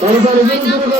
Everybody,